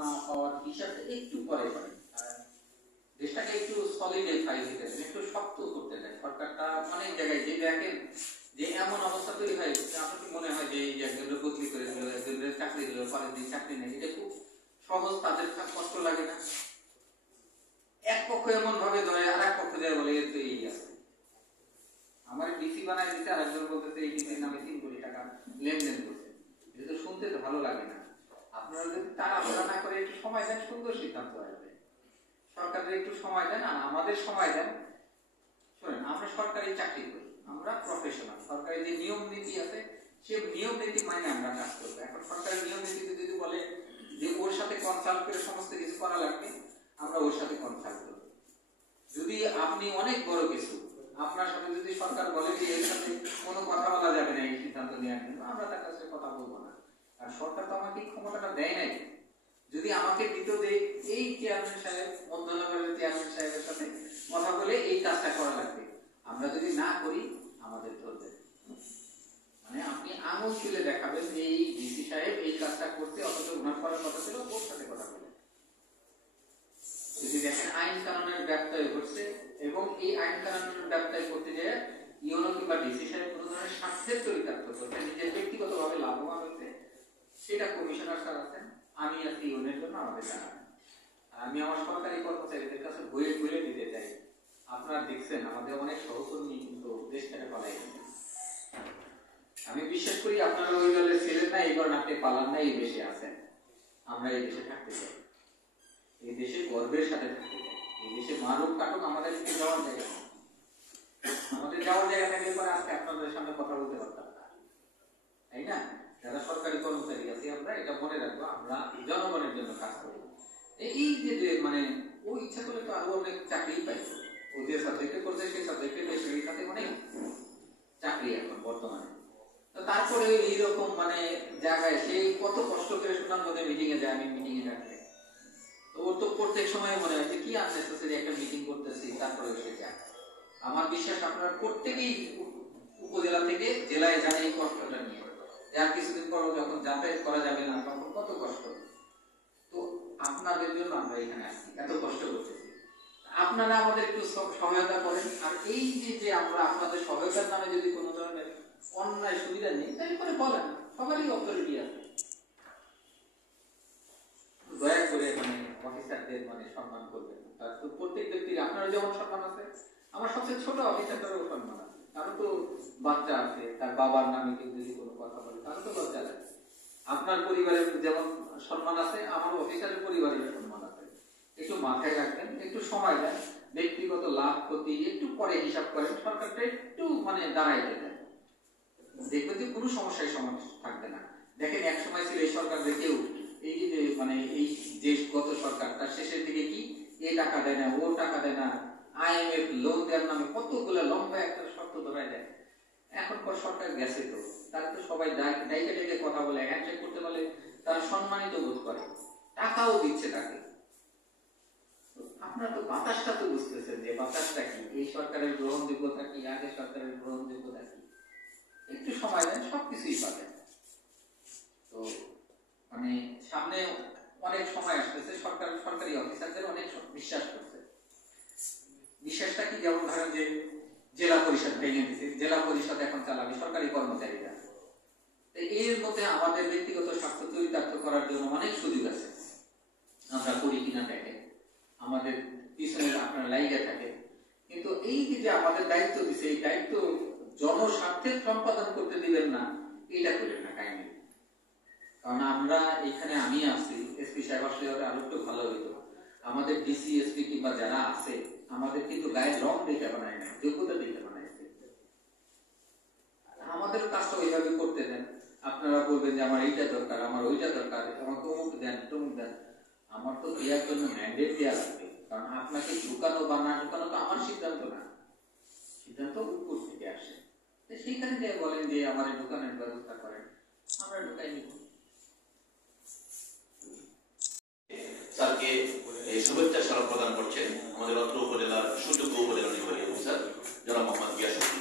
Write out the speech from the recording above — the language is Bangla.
না পাওয়ার হিসাবটা একটু পরে করে, দেশটাকে একটু সলিডিফাই দিতে চায়, একটু শক্ত করতে চায়। সরকারটা অনেক জায়গায় যে দেখেন যে এমন অবস্থা তৈরি হয়, আপনার কি মনে হয় যে এই একজনের বদলি করে দিল, একজনের চাকরি দিল, পরের দিন চাকরি নেই, এটা খুব সহজ, তাদের কষ্ট লাগে না? এক পক্ষ এমন ভাবে ধরে আর এক পক্ষ যায় বলে এর তো এই আছে, আমার ডিসি বানায় দিতে, আর একজন বলতেছে এই ডিসির নামে 3 কোটি টাকা লেনদেন করছে। এটা তো শুনতে তো ভালো লাগে না। আপনারা যদি তাড়াহুড়া না করে একটু সময় দেন, সুন্দর সিদ্ধান্ত আসবে। সরকারের একটু সময় দেন আর আমাদের সময় দেন। শোনেন, আমরা সরকারি চাকরি করি, আমরা প্রফেশনাল, সরকারি যে নিয়ম নীতি আছে সে নিয়ম নীতি মাইনে আমরা কাজ করবো। এখন সরকারি নিয়ম নীতিতে যদি বলে যে ওর সাথে কনসাল্ট করে সমস্ত কিছু করা লাগবে, আমরা ওর সাথে কনসাল্ট করবো। যদি আপনি অনেক বড় কিছু, আপনার সাথে যদি সরকার বলে যে এর সাথে কোনো কথা বলা যাবে না এই সিদ্ধান্ত নেওয়ার জন্য, আমরা তার কাছে কথা বলবো না। আর সরকার তো আমাকে এই ক্ষমতাটা দেয় নাই। যদি আমাকে দিত যে এই চেয়ারম্যান সাহেব, মধ্যনগরের চেয়ারম্যান সাহেবের সাথে কথা বলে এই কাজটা করা লাগবে, আমরা যদি না করি আমাদের ধরবে। মানে আপনি আঙুল তুলে দেখাবেন যে এই ডিসি সাহেব এই কাজটা করতে, অথচ ওনার করার কথা ছিল ওর সাথে কথা বলে। যদি দেখেন আইন কানুনের ব্যত্যয় ঘটছে, এবং এই আইন কানুনের ব্যত্যয় করতে যায় ইউনো কিংবা ডিসি সাহেব কোনো ধরনের স্বার্থের চরিতার্থ করতে, নিজের ব্যক্তিগতভাবে লাভবান হচ্ছে, সেটা কমিশনার স্যার আছেন, আমি আছি ইউনের জন্য, আমাদের জানাবেন। আমি আমার সরকারি কর্মচারীদের কাছে বইয়ে বলে দিতে চাই, আপনারা দেখছেন আমাদের অনেক সহকর্মী কিন্তু দেশ থেকে পালাই গেছে। আমি বিশ্বাস করি আপনারা ওই দলের ছিলেন না, এই কারণে আপনি পালান না, এই দেশে আছেন। আমরা এই দেশে থাকতে চাই, এই দেশে গর্বের সাথে থাকতে চাই। এই দেশে মারুক কাটুক, আমাদের যাওয়ার জায়গা, আমাদের যাওয়ার জায়গা থাকলে পরে আজকে আপনাদের সামনে কথা বলতে পারতাম না, তাই না? যারা সরকারি কর্মচারী আছে আমরা এটা মনে রাখবো, আমরা জনগণের জন্য কাজ করি। এই যে মানে ও ইচ্ছা করলে তো আরো অনেক চাকরি পাইছে, ও যে সাবজেক্টে করছে সেই সাবজেক্টে বেসরকারি খাতে অনেক চাকরি এখন বর্তমানে। তো তারপরে এইরকম মানে জায়গায় সে কত কষ্ট করে সুনামগঞ্জে মিটিং এ যায়, আমি মিটিং এ ডাকলে তো ওর তো প্রত্যেক সময় মনে হয় যে কি আননেসেসারি একটা মিটিং করতেছি, তারপরে সে যায়। আমার বিশ্বাস আপনারা প্রত্যেকেই উপজেলা থেকে জেলায় যান এই কষ্টটা নিয়ে, যার কিছুদিন পর যখন যাতায়াত করা যাবে না তখন কত কষ্ট। তো আপনাদের জন্য আমরা এখানে আসছি, এত কষ্ট করতেছি, আপনারা আমাদের একটু সহায়তা করেন। আর এই যে আমরা আপনাদের সহায়তার নামে যদি কোনো ধরনের অন্যায় সুবিধা নেই, তাই করে বলেন, সবারই অথরিটি আছে। দয়া করে মানে অফিসারদের মানে সম্মান করবেন। তার তো প্রত্যেক ব্যক্তির, আপনার যেমন সম্মান আছে, আমার সবচেয়ে ছোট অফিসারদেরও সম্মান আছে। তারও তো বাচ্চা আছে, তার বাবার নামে কেউ যদি কোনো কথা বলে তারও তো লজ্জা লাগে। আপনার পরিবারের যেমন সম্মান আছে, আমার অফিসারের পরিবারের সম্মান আছে। একটু মাথায় রাখবেন, একটু সময় দেন, ব্যক্তিগত লাভ ক্ষতি একটু পরে হিসাব করেন, সরকারটা একটু মানে দাঁড়াইতে দেন, দেখবেন যে কোনো সমস্যায় সমাধান থাকবে না। দেখেন এক সময় ছিল এই সরকার কেউ এই যে মানে এই যে গত সরকার তার শেষের দিকে কি এ টাকা দেয় না, ও টাকা দেয় না, IMF লোন দেওয়ার নামে কতগুলো লম্বা একটা শর্ত ধরায় দেয়। এখন পর সরকার গেছে, তো তারা তো সবাই ডাইকে ডেকে কথা বলে, হ্যান্ডশেক করতে বলে, তারা সম্মানিত বোধ করে, টাকাও দিচ্ছে তাকে। আপনারা তো বাতাসটা তো বুঝতেছেন যে বাতাসটা কি, এই সরকারের গ্রহণযোগ্যতা কি, আগের সরকারের গ্রহণযোগ্যতা কি। একটু সময় দেন, সবকিছুই পাবেন। তো মানে সামনে অনেক সময় আসতেছে, সরকারি অফিসারদের অনেক বিশ্বাস করছে। বিশ্বাসটা কি, যেমন ধরেন যে জেলা পরিষদ ভেঙে দিচ্ছে, জেলা পরিষদ এখন চালাবে সরকারি কর্মচারীরা। এর মধ্যে আমাদের ব্যক্তিগত স্বার্থ চরিতার্থ করার জন্য অনেক সুযোগ আছে, আমরা করি কিনা দেখে, আমাদের পিছনে আপনার লাইগা থাকে। কিন্তু এই যে আমাদের দায়িত্ব দিচ্ছে, এই দায়িত্ব জনস্বার্থের সম্পাদন করতে দিবেন না, এটা করেন না কাহিনী। কারণ আমরা এখানে, আমি আছি, এসপি সাহেব আসলে আরো একটু ভালো হইতো, আমাদের ডিসি এসপি কিংবা যারা আছে আমাদের কিন্তু গায়ের রং দেখে বানায় না, যোগ্যতা দেখে বানাইছে। আমাদের কাজটা ওইভাবে করতে দেন। আপনারা বলবেন যে আমার এইটা দরকার, আমার ওইটা দরকার, আমাকে অমুক দেন তমুক দেন, আমার তো দেওয়ার জন্য ম্যান্ডেট দেওয়া লাগবে। কারণ আপনাকে ঢুকানো বা না ঢুকানো তো আমার সিদ্ধান্ত না, সিদ্ধান্ত উপর থেকে আসে। সেইখানে যে বলেন যে আমার ঢুকানোর ব্যবস্থা করেন, আমরা ঢুকাই নিব। স্যারকে শুভেচ্ছা স্মারক প্রদান করছেন আমাদের অত্র উপজেলার সুযোগ্য উপজেলা নির্বাহী অফিসার জনাব মোহাম্মদ গিয়াসউদ্দিন।